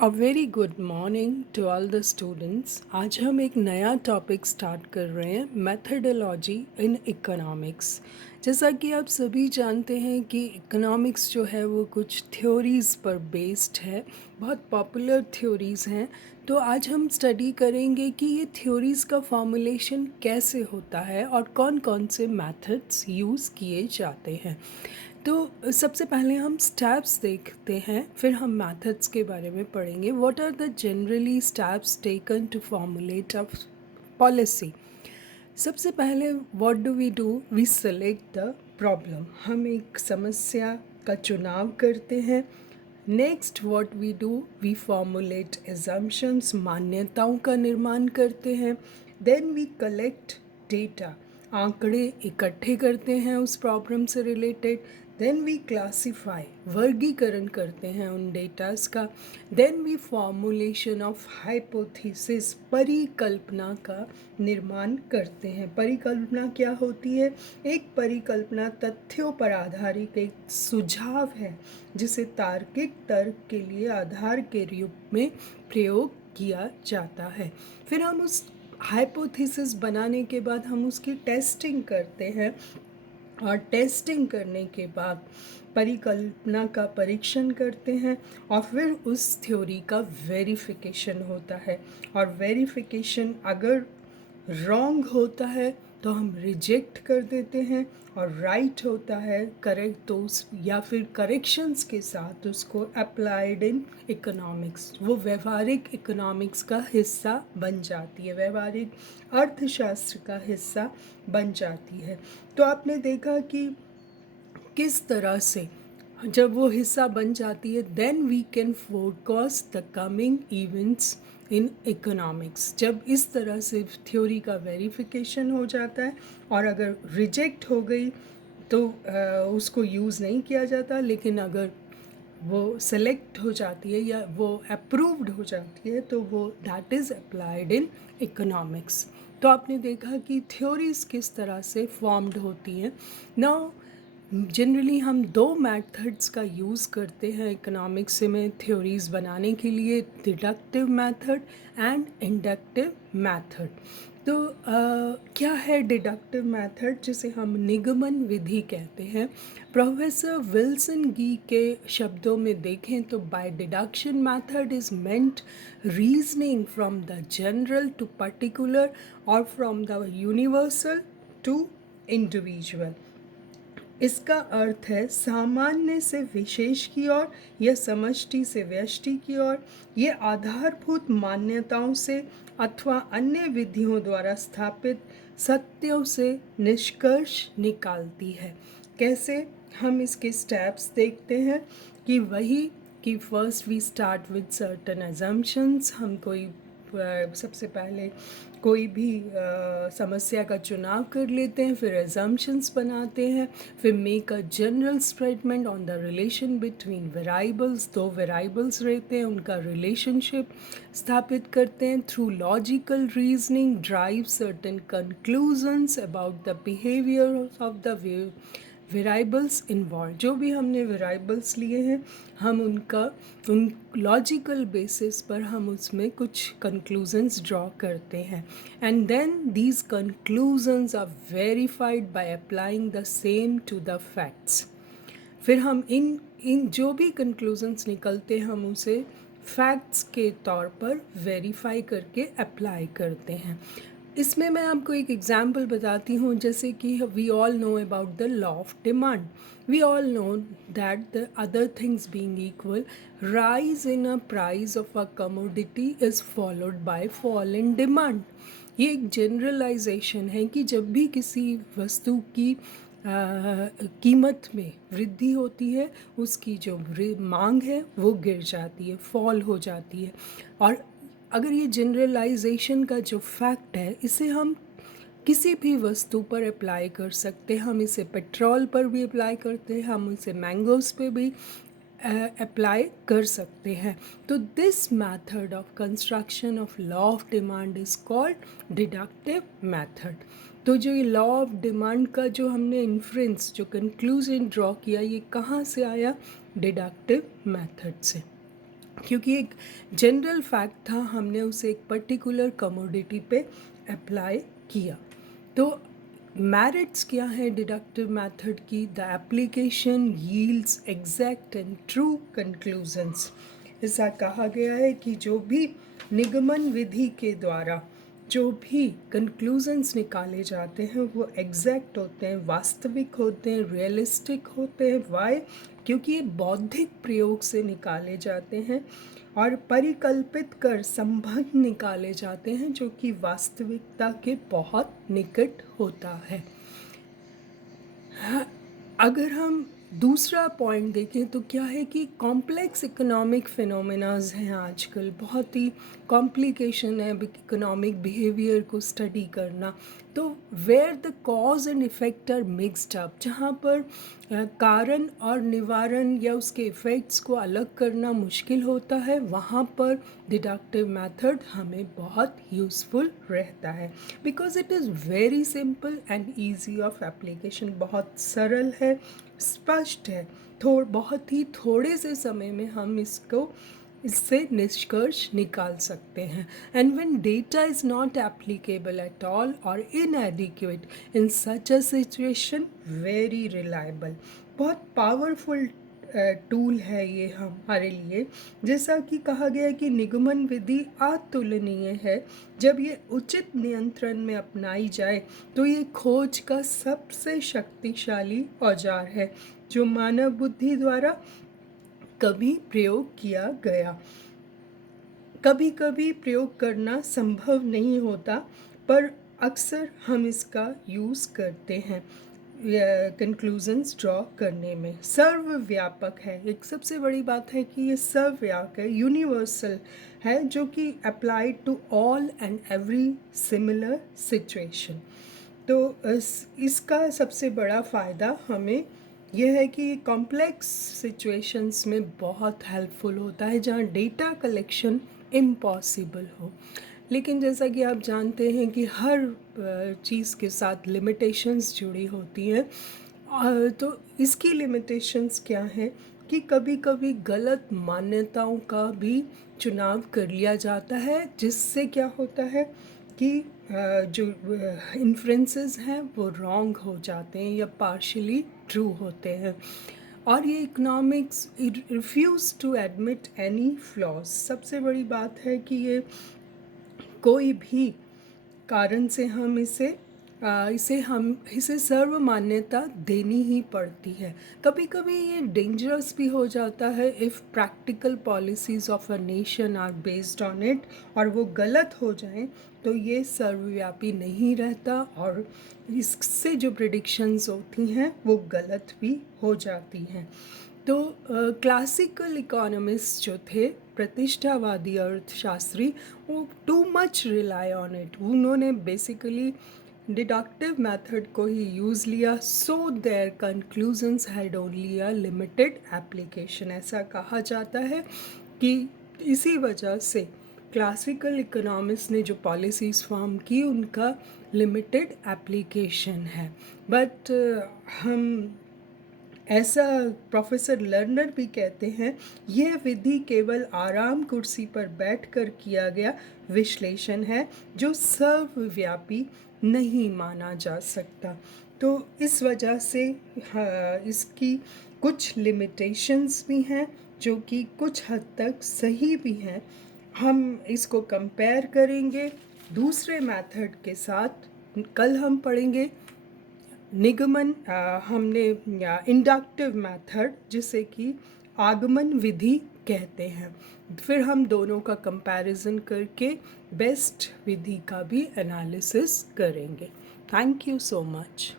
A very good morning to all the students. आज हम एक नया टॉपिक स्टार्ट कर रहे हैं, मेथडोलॉजी इन इकोनॉमिक्स। जैसा कि आप सभी जानते हैं कि इकोनॉमिक्स जो है वो कुछ थ्योरीज़ पर बेस्ड है, बहुत पॉपुलर थ्योरीज़ हैं। तो आज हम स्टडी करेंगे कि ये थ्योरीज़ का फॉर्मुलेशन कैसे होता है और कौन कौन से मेथड्स यूज़ किए जाते हैं। तो सबसे पहले हम स्टेप्स देखते हैं, फिर हम मेथड्स के बारे में पढ़ेंगे। What are the generally steps taken to formulate a policy. सबसे पहले what do we select the problem. हम एक समस्या का चुनाव करते हैं। Next what we formulate assumptions, मान्यताओं का निर्माण करते हैं। देन वी कलेक्ट डेटा, आंकड़े इकट्ठे करते हैं उस प्रॉब्लम से रिलेटेड। देन वी क्लासीफाई, वर्गीकरण करते हैं उन डेटास का। Then we formulation of hypothesis, परिकल्पना का निर्माण करते हैं। परिकल्पना क्या होती है? एक परिकल्पना तथ्यों पर आधारित एक सुझाव है जिसे तार्किक तर्क के लिए आधार के रूप में प्रयोग किया जाता है। फिर हम उस हाइपोथेसिस बनाने के बाद हम उसकी टेस्टिंग करते हैं, और टेस्टिंग करने के बाद परिकल्पना का परीक्षण करते हैं, और फिर उस थ्योरी का वेरिफिकेशन होता है। और वेरिफिकेशन अगर रॉन्ग होता है तो हम रिजेक्ट कर देते हैं, और राइट होता है, करेक्ट, तो उस या फिर करेक्शंस के साथ उसको अप्लाइड इन इकोनॉमिक्स, वो व्यवहारिक इकोनॉमिक्स का हिस्सा बन जाती है, व्यवहारिक अर्थशास्त्र का हिस्सा बन जाती है। तो आपने देखा कि किस तरह से जब वो हिस्सा बन जाती है, then we can forecast the coming events in economics. जब इस तरह से थ्योरी का वेरिफिकेशन हो जाता है, और अगर रिजेक्ट हो गई तो उसको यूज़ नहीं किया जाता, लेकिन अगर वो सेलेक्ट हो जाती है या वो अप्रूव्ड हो जाती है तो वो that is applied in economics. तो आपने देखा कि थ्योरीज किस तरह से फॉर्म्ड होती हैं। नाउ जनरली हम दो मेथड्स का यूज़ करते हैं इकोनॉमिक्स में थ्योरीज बनाने के लिए, deductive method and inductive method. तो क्या है डिडक्टिव मेथड, जिसे हम निगमन विधि कहते हैं? प्रोफेसर विल्सन गी के शब्दों में देखें तो by deduction method is meant reasoning from the general to particular और from the universal to individual. इसका अर्थ है सामान्य से विशेष की ओर या समष्टि से व्यष्टि की ओर। ये आधारभूत मान्यताओं से अथवा अन्य विधियों द्वारा स्थापित सत्यों से निष्कर्ष निकालती है। कैसे? हम इसके स्टेप्स देखते हैं कि वही कि first we start with certain assumptions. हम कोई सबसे पहले कोई भी समस्या का चुनाव कर लेते हैं, फिर एजम्पशंस बनाते हैं, फिर make a general statement on the relation between variables. दो वेराइबल्स रहते हैं, उनका रिलेशनशिप स्थापित करते हैं। Through logical reasoning derive certain conclusions about the behaviour of the variables involve. जो भी हमने वेराइबल्स लिए हैं, हम उन लॉजिकल बेसिस पर हम उसमें कुछ कंक्लूजन्स ड्रॉ करते हैं, and then these conclusions are verified by applying the same to the facts. फिर हम इन इन जो भी कंक्लूजन्स निकलते हैं हम उसे फैक्ट्स के तौर पर वेरीफाई करके अप्लाई करते हैं। इसमें मैं आपको एक एग्जांपल बताती हूँ, जैसे कि we all know about the law of demand. We all know that the other things being equal, rise in a price of a commodity is followed by fall in demand. ये एक generalisation है कि जब भी किसी वस्तु की कीमत में वृद्धि होती है, उसकी जो मांग है वो गिर जाती है, फॉल हो जाती है। और अगर ये जनरलाइजेशन का जो फैक्ट है, इसे हम किसी भी वस्तु पर अप्लाई कर सकते हैं। हम इसे पेट्रोल पर भी अप्लाई करते हैं, हम इसे मैंगोज़ पे भी अप्लाई कर सकते हैं। तो this method of construction of law of demand is called deductive method. तो जो ये लॉ ऑफ डिमांड का जो हमने इन्फ्रेंस, जो कंक्लूजन ड्रॉ किया, ये कहाँ से आया? डिडक्टिव मेथड से। क्योंकि एक जनरल फैक्ट था, हमने उसे एक पर्टिकुलर कमोडिटी पे अप्लाई किया। तो मेरिट्स क्या है डिडक्टिव मेथड की? The application yields exact and true conclusions. ऐसा कहा गया है कि जो भी निगमन विधि के द्वारा जो भी कंक्लूजन्स निकाले जाते हैं वो एग्जैक्ट होते हैं, वास्तविक होते हैं, रियलिस्टिक होते हैं। वाई? क्योंकि ये बौद्धिक प्रयोग से निकाले जाते हैं और परिकल्पित कर संबंध निकाले जाते हैं जो कि वास्तविकता के बहुत निकट होता है। अगर हम दूसरा पॉइंट देखें तो क्या है कि कॉम्प्लेक्स इकोनॉमिक फिनोमेनाज हैं आजकल, बहुत ही कॉम्प्लिकेशन है इकोनॉमिक बिहेवियर को स्टडी करना। तो where the cause and effect are mixed up, जहाँ पर कारण और निवारण या उसके इफ़ेक्ट्स को अलग करना मुश्किल होता है, वहाँ पर डिडक्टिव मेथड हमें बहुत यूज़फुल रहता है। Because it is very simple and easy of application, बहुत सरल है, स्पष्ट है। बहुत ही थोड़े से समय में हम इससे निष्कर्ष निकाल सकते हैं। And when data is not applicable at all और inadequate in such a situation, very reliable, बहुत पावरफुल टूल है ये हमारे लिए। जैसा कि कहा गया है कि निगमन विधि अतुलनीय है। जब ये उचित नियंत्रण में अपनाई जाए तो ये खोज का सबसे शक्तिशाली औजार है जो मानव बुद्धि द्वारा कभी प्रयोग किया गया। कभी कभी प्रयोग करना संभव नहीं होता, पर अक्सर हम इसका यूज़ करते हैं कंक्लूजन्स ड्रॉ करने में। सर्वव्यापक है, एक सबसे बड़ी बात है कि ये सर्वव्यापक है, यूनिवर्सल है, जो कि applied to all and every similar situation. तो इसका सबसे बड़ा फ़ायदा हमें यह है कि कॉम्प्लेक्स सिचुएशंस में बहुत हेल्पफुल होता है जहाँ डेटा कलेक्शन इम्पॉसिबल हो। लेकिन जैसा कि आप जानते हैं कि हर चीज़ के साथ लिमिटेशंस जुड़ी होती हैं। तो इसकी लिमिटेशंस क्या है कि कभी कभी गलत मान्यताओं का भी चुनाव कर लिया जाता है, जिससे क्या होता है कि जो इन्फ्रेंसेस हैं वो रॉन्ग हो जाते हैं या पार्शली ट्रू होते हैं। और ये economics refuse to admit any flaws. सबसे बड़ी बात है कि ये कोई भी कारण से हम इसे सर्व मान्यता देनी ही पड़ती है। कभी कभी ये डेंजरस भी हो जाता है if practical policies of a nation are based on it, और वो गलत हो जाएं तो ये सर्वव्यापी नहीं रहता और इससे जो प्रिडिक्शंस होती हैं वो गलत भी हो जाती हैं। तो क्लासिकल इकोनॉमिस्ट जो थे, प्रतिष्ठावादी अर्थशास्त्री, वो too much rely on it. उन्होंने बेसिकली डिडक्टिव मेथड को ही यूज़ लिया, so their conclusions had only a limited application. ऐसा कहा जाता है कि इसी वजह से क्लासिकल इकोनॉमिक्स ने जो पॉलिसीज़ फॉर्म की उनका लिमिटेड एप्लीकेशन है। बट हम ऐसा प्रोफेसर लर्नर भी कहते हैं, यह विधि केवल आराम कुर्सी पर बैठकर किया गया विश्लेषण है जो सर्वव्यापी नहीं माना जा सकता। तो इस वजह से इसकी कुछ लिमिटेशंस भी हैं जो कि कुछ हद तक सही भी हैं। हम इसको कंपेयर करेंगे दूसरे मेथड के साथ। कल हम पढ़ेंगे निगमन, हमने इंडक्टिव मेथड जिसे कि आगमन विधि कहते हैं। फिर हम दोनों का कंपैरिजन करके बेस्ट विधि का भी एनालिसिस करेंगे। Thank you so much.